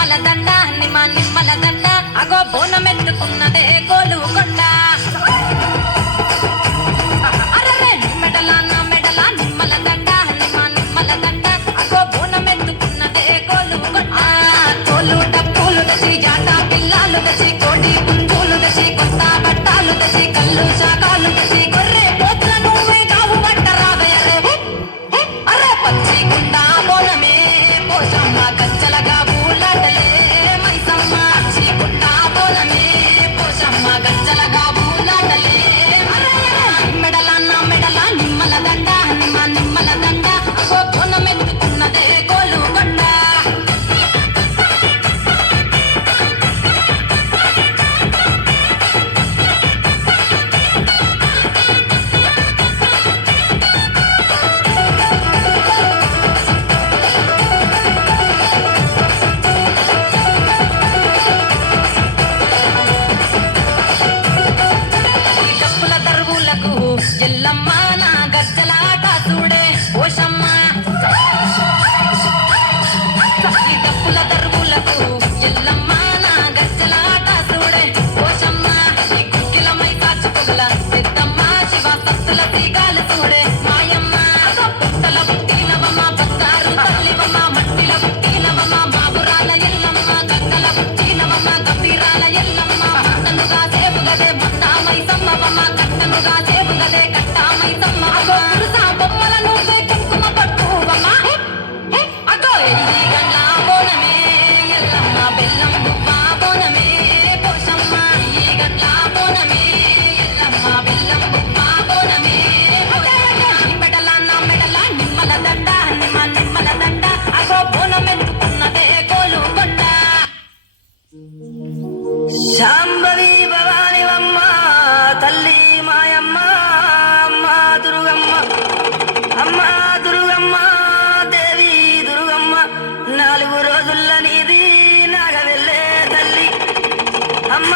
నిమ్మల దండ నిమ్మల దండ అగో బోనమెత్తుకున్నదే గోలుకొండ అరరే మెడల నిమ్మల దండ నిమ్మల దండ అగో బోనమెత్తుకున్నదే గోలుకొండ తోలు డప్పులు దసి జాట పిల్లాలు దసి కోడి పుంజులు దసి కొత్త బట్టాలు దసి కళ్ళు శాకాలు దసి గొర్రె పోతుల నువ్వే కావు వంట రావయ్యరే అరే పచ్చి గుండా బోనమే పోషమ్మ గజ్జలగా ఊలాటలే మైసమ్మ పచ్చి గుండా బోనమే పోషమ్మ గజ్జలగా ఊలాటలే మెడల నిమ్మల దండ నిమ్మల దండ అగో బోనమెత్తుకున్నదే గోలుకొండ డప్పుల దరువులకు ఎల్లమ్మ నా గజ్జలాట చూడే ఓషమ్మ ఈ డప్పుల దరువులకు ఎల్లమ్మ నా గజ్జలాట చూడే ఓషమ్మ ఈ కుక్కిలమై కాచుకొగల పెద్దమ్మ శివ సత్తుల తీగాలు చూడే మాయమ్మ పుట్టల పుట్టినవమ్మ బంగారు తల్లివమ్మ మట్టిల పుట్టినవమ్మ బాబురాల ఎల్లమ్మ గంగల పుట్టినవమ్మ గంభీరాల ఎల్లమ్మ మట్టనుగా సేపుగదే మట్టామై సమ్మవమ్మ కట్టనుగా సేపుగదే కట్టామై సమ్మవమ్మ పురుసా బొమ్మల నువ్వే కుంకుమ పట్టువమ్మ అగో ఎల్లి గండ్ల బోనమే ఎల్లమ్మ బెల్లం దువ్వ బోనమే పోషమ్మ ఈ గండ్ల బోనమే ఎల్లమ్మ బెల్లం దువ్వ బోనమే మెడల నిమ్మల దండ నిమ్మల దండ అగో బోనమెత్తుకున్నదే గోలుకొండ శాంభవి భవానివమ్మ తల్లి మాయమ్మ అమ్మ దుర్గమ్మ అమ్మ దుర్గమ్మ దేవి దుర్గమ్మ 4 రోజుల నీది నాగవెళ్ళే తల్లి అమ్మ